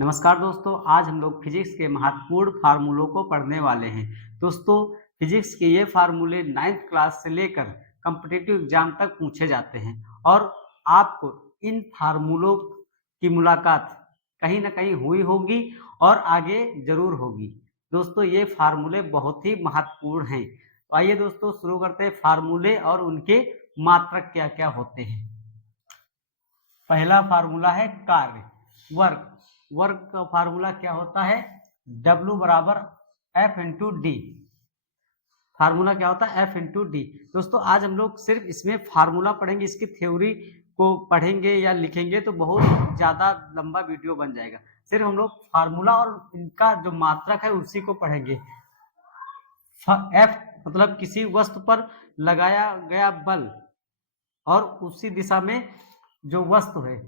नमस्कार दोस्तों, आज हम लोग फिजिक्स के महत्वपूर्ण फार्मूलों को पढ़ने वाले हैं। दोस्तों, फिजिक्स के ये फार्मूले 9th क्लास से लेकर कॉम्पिटिटिव एग्जाम तक पूछे जाते हैं और आपको इन फार्मूलों की मुलाकात कहीं ना कहीं हुई होगी और आगे जरूर होगी। दोस्तों, ये फार्मूले बहुत ही महत्वपूर्ण हैं। तो आइए दोस्तों शुरू करते हैं फार्मूले और उनके मात्रक क्या क्या होते हैं। पहला फार्मूला है कार्य, वर्क। वर्क का फार्मूला क्या होता है? W बराबर F इंटू डी। फार्मूला क्या होता है? F into D. दोस्तों, आज हम लोग सिर्फ इसमें फार्मूला पढ़ेंगे, इसकी थ्योरी को पढ़ेंगे या लिखेंगे तो बहुत ज्यादा लंबा वीडियो बन जाएगा। सिर्फ हम लोग फार्मूला और इनका जो मात्रक है उसी को पढ़ेंगे। F मतलब किसी वस्तु पर लगाया गया बल और उसी दिशा में जो वस्तु है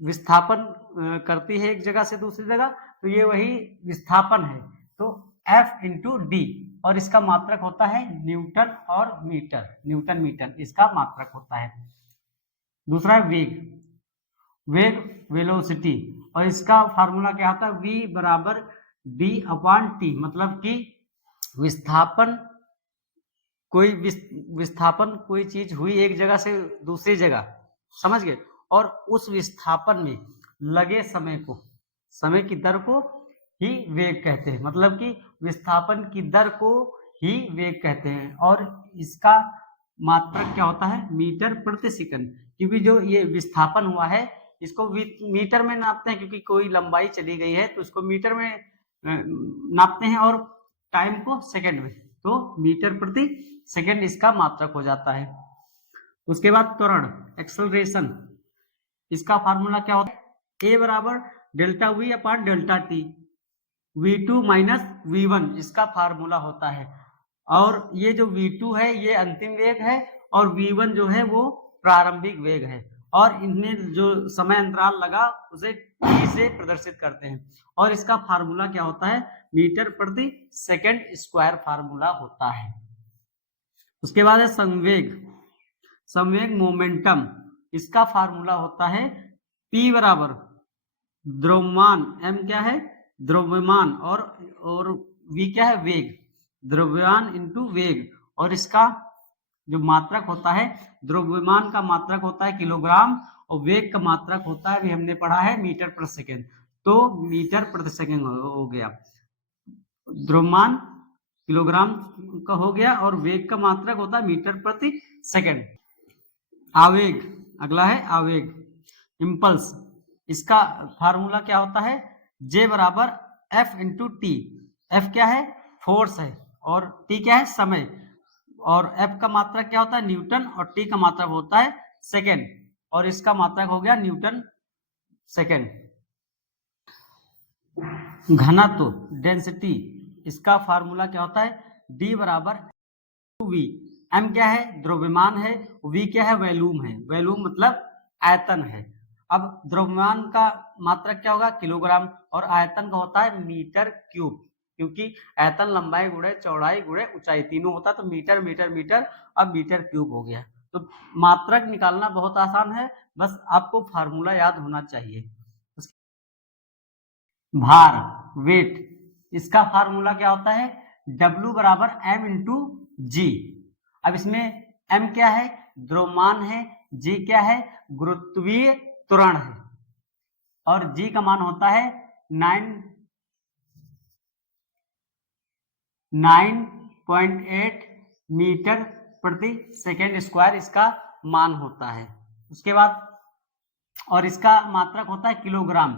विस्थापन करती है एक जगह से दूसरी जगह, तो ये वही विस्थापन है। तो F इंटू डी, और इसका मात्रक होता है न्यूटन और मीटर, न्यूटन मीटर इसका मात्रक होता है। दूसरा वेग, वेग वेलोसिटी, और इसका फार्मूला क्या होता है? V बराबर डी अपॉन टी। मतलब कि विस्थापन कोई चीज हुई एक जगह से दूसरी जगह, समझ गए, और उस विस्थापन में लगे समय की दर को ही वेग कहते हैं। मतलब कि विस्थापन की दर को ही वेग कहते हैं। और इसका मात्रक क्या होता है? मीटर प्रति सेकंड। क्योंकि जो ये विस्थापन हुआ है इसको मीटर में नापते हैं, क्योंकि कोई लंबाई चली गई है तो उसको मीटर में नापते हैं और टाइम को सेकंड में, तो मीटर प्रति सेकंड इसका मात्रक हो जाता है। उसके बाद त्वरण, एक्सेलरेशन, इसका फार्मूला क्या होता है? ए बराबर delta we upon delta T, v2 minus v1 इसका फार्मूला होता है। और ये जो v2 है ये अंतिम वेग है और v1 जो है वो प्रारंभिक वेग है, और इनमें जो समय अंतराल लगा उसे t से प्रदर्शित करते हैं। और इसका फार्मूला क्या होता है? मीटर प्रति सेकंड स्क्वायर फार्मूला होता है। उसके बाद है संवेग, संवेग मोमेंटम, इसका फार्मूला होता है P बराबर द्रव्यमान, M क्या है? द्रव्यमान, और V क्या है? वेग, द्रव्यमान इंटू वेग। और इसका जो मात्रक होता है, द्रव्यमान का मात्रक होता है किलोग्राम और वेग का मात्रक होता है, अभी हमने पढ़ा है, मीटर प्रति सेकंड। तो मीटर प्रति सेकंड हो गया, द्रव्यमान किलोग्राम का हो गया और वेग का मात्रक होता है मीटर प्रति सेकंड। आवेग, अगला है आवेग, इंपल्स, इसका फार्मूला क्या होता है? J बराबर F इंटू टी। F क्या है? फोर्स है, और T क्या है? समय, और F का मात्रक क्या होता है? न्यूटन, और T का मात्रक होता है सेकेंड, और इसका मात्रक हो गया न्यूटन सेकेंड। घनत्व, डेंसिटी, इसका फार्मूला क्या होता है? D बराबर V। M क्या है? द्रव्यमान है, V क्या है? वॉल्यूम है, वॉल्यूम मतलब आयतन है। अब द्रव्यमान का मात्रक क्या होगा? किलोग्राम, और आयतन का होता है मीटर क्यूब, क्योंकि आयतन लंबाई गुणे चौड़ाई गुणे ऊंचाई तीनों होता है, तो मीटर मीटर मीटर, अब मीटर क्यूब हो गया। तो मात्रक निकालना बहुत आसान है, बस आपको फार्मूला याद होना चाहिए। भार, वेट, इसका फार्मूला क्या होता है? W बराबर M इंटू जी। अब इसमें M क्या है? द्रव्यमान है, G क्या है? गुरुत्वीय त्वरण है, और G का मान होता है 9.8 मीटर प्रति सेकेंड स्क्वायर इसका मान होता है। उसके बाद, और इसका मात्रक होता है किलोग्राम।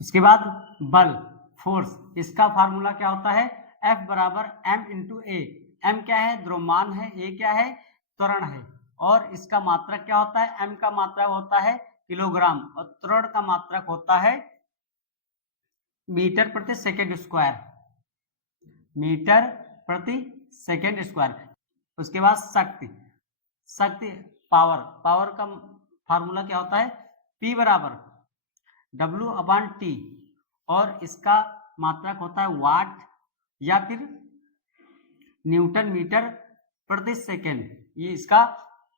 उसके बाद बल, फोर्स, इसका फार्मूला क्या होता है? F बराबर M इंटू ए। M क्या है? द्रव्यमान है, A क्या है? त्वरण है, और इसका मात्रक क्या होता है? M का मात्रक होता है किलोग्राम, और त्वरण का मात्रक होता है मीटर प्रति सेकेंड स्क्वायर, मीटर प्रति सेकेंड स्क्वायर। उसके बाद शक्ति, शक्ति पावर, पावर का फार्मूला क्या होता है? P बराबर W अपॉन टी, और इसका मात्रक होता है वाट या फिर न्यूटन मीटर प्रति सेकेंड। ये इसका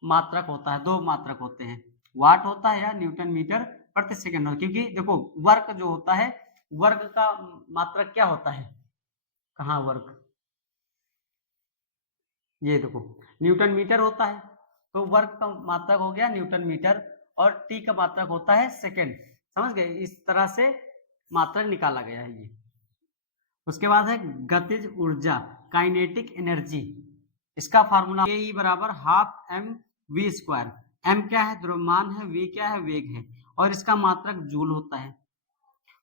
मात्रक होता है, दो मात्रक होते हैं, वाट होता है या न्यूटन मीटर प्रति सेकेंड, क्योंकि देखो वर्क जो होता है वर्ग का मात्रक क्या होता है? कहाँ वर्ग? ये देखो न्यूटन मीटर होता है, तो वर्ग का मात्रक हो गया न्यूटन मीटर, और टी का मात्रक होता है सेकेंड। समझ गए? इस तरह से मात्रक निकाला गया है ये। उसके बाद है गतिज ऊर्जा, काइनेटिक एनर्जी। इसका फार्मूला ए ई बराबर half M V square. M क्या है? द्रव्यमान है, वी क्या है? वेग है, और इसका मात्रक जूल होता है।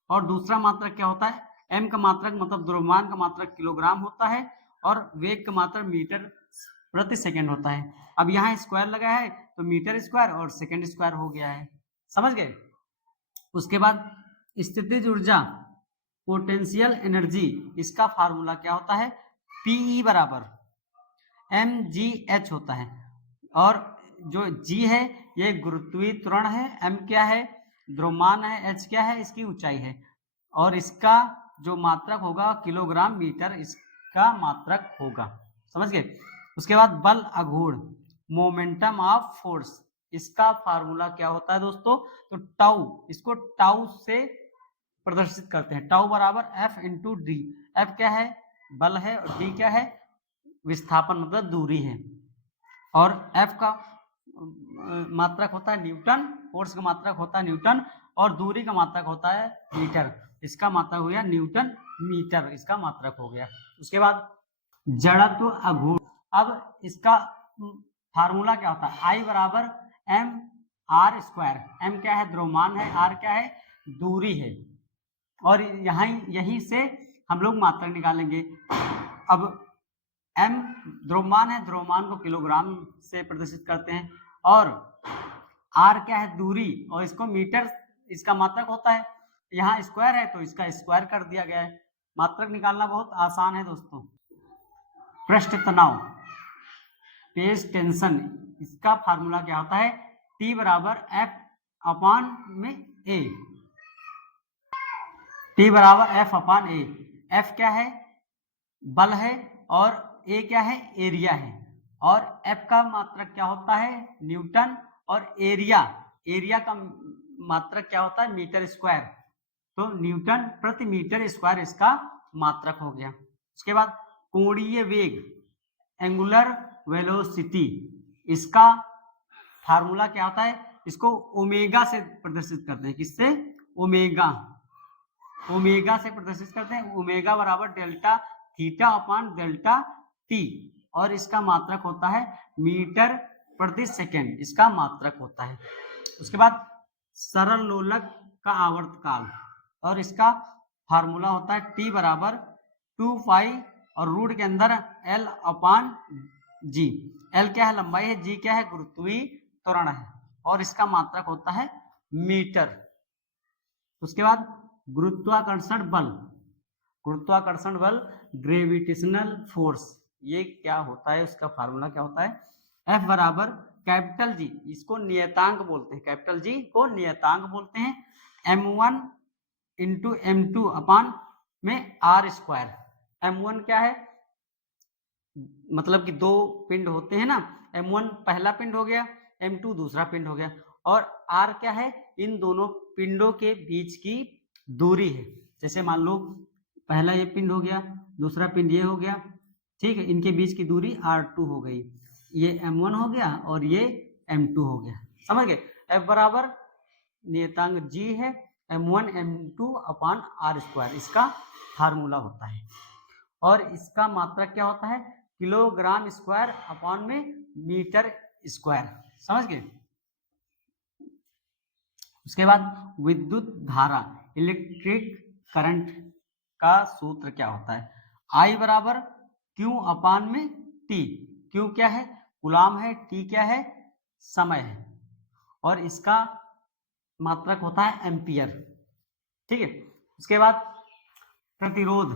और दूसरा मात्रक क्या होता है? एम का मात्रक मतलब द्रव्यमान का मात्रक किलोग्राम होता है, और वेग का मात्रक मीटर प्रति सेकंड होता है। अब यहाँ स्क्वायर लगा है तो मीटर स्क्वायर और सेकंड स्क्वायर हो गया है। समझ गए? उसके बाद स्थितिज ऊर्जा, पोटेंशियल एनर्जी, इसका फार्मूला क्या होता है? पीई बराबर mgh होता है। और जो g है ये गुरुत्वीय त्वरण है, m क्या है? द्रव्यमान है, h क्या है? इसकी ऊंचाई है, और इसका जो मात्रक होगा किलोग्राम मीटर इसका मात्रक होगा। समझ गए? उसके बाद बल अघूर्ण, मोमेंटम ऑफ फोर्स, इसका फार्मूला क्या होता है दोस्तों? तो टाउ, इसको टाउ से प्रदर्शित करते हैं। टाउ बराबर एफ इंटू डी। एफ क्या है? बल है, और डी क्या है? विस्थापन मतलब दूरी है। और एफ का मात्रक होता है न्यूटन, फोर्स का मात्रक होता है न्यूटन, और दूरी का मात्रक होता है मीटर। इसका मात्रक हो गया न्यूटन मीटर, इसका मात्रक हो गया। उसके बाद जड़त्व अघूर्ण। अब इसका फार्मूला क्या होता है? आई बराबर एम आर स्क्वायर। एम क्या है? द्रव्यमान है, आर क्या है? दूरी है, और यहाँ यहीं से हम लोग मात्रक निकालेंगे। अब m द्रव्यमान है, द्रव्यमान को किलोग्राम से प्रदर्शित करते हैं, और r क्या है? दूरी, और इसको मीटर इसका मात्रक होता है। यहाँ स्क्वायर है तो इसका स्क्वायर कर दिया गया है। मात्रक निकालना बहुत आसान है दोस्तों। पृष्ठ तनाव, पेज टेंशन, इसका फार्मूला क्या होता है? T बराबर F अपान में A। T बराबर F अपान A। F क्या है? बल है, और A क्या है? एरिया है, और F का मात्रक क्या होता है? न्यूटन, और एरिया, एरिया का मात्रक क्या होता है? Metre square. तो न्यूटन प्रति मीटर स्क्वायर इसका मात्रक हो गया। उसके बाद कोणीय वेग, एंगुलर वेलोसिटी, इसका फार्मूला क्या होता है? इसको ओमेगा से प्रदर्शित करते हैं। किससे? ओमेगा, ओमेगा से प्रदर्शित करते हैं। ओमेगा बराबर delta theta upon delta T, और इसका मात्रक होता है मीटर प्रति सेकेंड, इसका मात्रक होता है। उसके बाद सरल लोलक का आवर्तकाल, और इसका फार्मूला होता है टी बराबर 2 पाई, और रूट के अंदर एल अपान जी। एल क्या है? लंबाई है, जी क्या है? गुरुत्वीय त्वरण है, और इसका मात्रक होता है मीटर। उसके बाद गुरुत्वाकर्षण बल, गुरुत्वाकर्षण बल ग्रेविटेशनल फोर्स, ये क्या होता है? उसका फार्मूला क्या होता है? F बराबर कैपिटल जी, इसको नियतांक बोलते हैं, कैपिटल जी को नियतांक बोलते हैं, m1 इंटू m2 अपान में आर स्क्वायर। m1 क्या है? मतलब कि दो पिंड होते हैं ना, m1 पहला पिंड हो गया, m2 दूसरा पिंड हो गया, और r क्या है? इन दोनों पिंडों के बीच की दूरी है। जैसे मान लो पहला ये पिंड हो गया, दूसरा पिंड ये हो गया, ठीक है, इनके बीच की दूरी r2 हो गई, ये m1 हो गया और ये m2 हो गया। समझ गए? F बराबर नियतांक g है, m1 m2 upon R square, इसका फार्मूला होता है, और इसका मात्रक क्या होता है? किलोग्राम स्क्वायर अपॉन में मीटर स्क्वायर। समझ गए? उसके बाद विद्युत धारा, इलेक्ट्रिक करंट का सूत्र क्या होता है? आई बराबर क्यू अपान में टी। क्यू क्या है? गुलाम है, टी क्या है? समय है, और इसका मात्रक होता है एम्पियर। ठीक है। उसके बाद प्रतिरोध,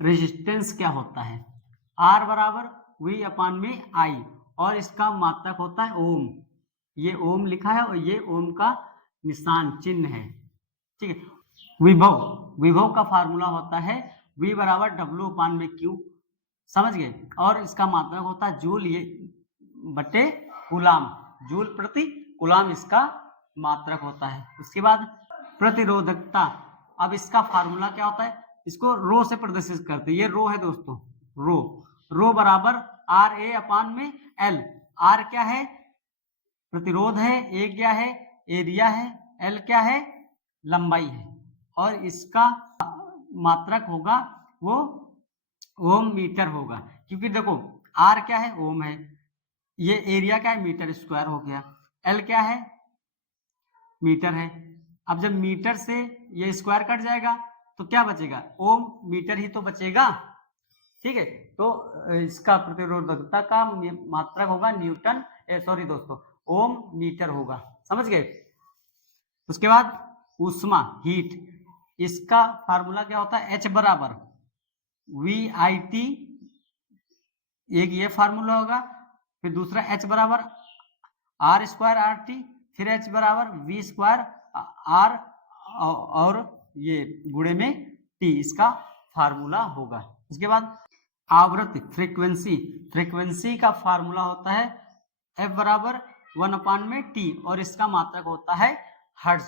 रेजिस्टेंस क्या होता है? आर बराबर वी अपान में आई, और इसका मात्रक होता है ओम। ये ओम लिखा है और ये ओम का निशान चिन्ह है। ठीक है। विभव, विभव का फार्मूला होता है V बराबर W अपान में Q। समझ गए? और इसका मात्रक होता है जूल ये बटे गुलाम, जूल प्रति गुलाम इसका मात्रक होता है। उसके बाद प्रतिरोधकता, अब इसका फार्मूला क्या होता है, इसको रो से प्रदर्शित करते हैं। ये रो है दोस्तों, रो बराबर आर ए अपान में एल। आर क्या है, प्रतिरोध है, ए क्या है, एरिया है, एल क्या है, लंबाई है, और इसका मात्रक होगा वो ओम मीटर होगा। क्योंकि देखो आर क्या है, ओम है, ये एरिया क्या है, मीटर स्क्वायर हो गया, एल क्या है, मीटर है। अब जब मीटर से ये स्क्वायर कट जाएगा तो क्या बचेगा, ओम मीटर ही तो बचेगा। ठीक है, तो इसका प्रतिरोधकता का मात्रक होगा न्यूटन, सॉरी दोस्तों, ओम मीटर होगा। समझ गए। उसके बाद ऊष्मा, हीट, इसका फार्मूला क्या होता है, एच बराबर वी आई टी, एक ये फार्मूला होगा। फिर दूसरा एच बराबर आर स्क्वायर आर टी, फिर एच बराबर वी स्क्वायर आर, और ये गुणे में टी, इसका फार्मूला होगा। उसके बाद आवृत्ति, फ्रीक्वेंसी का फार्मूला होता है एफ बराबर 1 में टी, और इसका मात्रक होता है हर्ट्ज।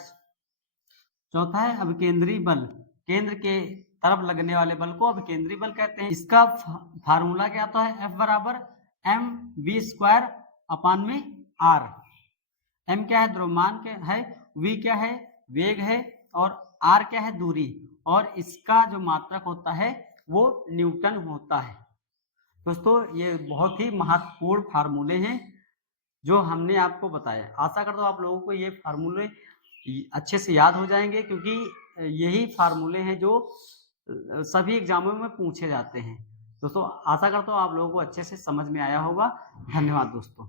चौथा है अभिकेंद्री बल, केंद्र के तरफ लगने वाले बल को अभिकेंद्री बल कहते हैं। इसका फार्मूला क्या होता है, एफ बराबर एम वी स्क्वायर अपान में आर। एम क्या है, द्रव्यमान के है, वी क्या है, वेग है, और आर क्या है, दूरी, और इसका जो मात्रक होता है वो न्यूटन होता है। दोस्तों ये बहुत ही महत्वपूर्ण फार्मूले हैं जो हमने आपको बताया। आशा करता हूँ आप लोगों को ये फार्मूले अच्छे से याद हो जाएंगे, क्योंकि यही फार्मूले हैं जो सभी एग्जामों में पूछे जाते हैं। दोस्तों आशा करता हूँ आप लोगों को अच्छे से समझ में आया होगा। धन्यवाद दोस्तों।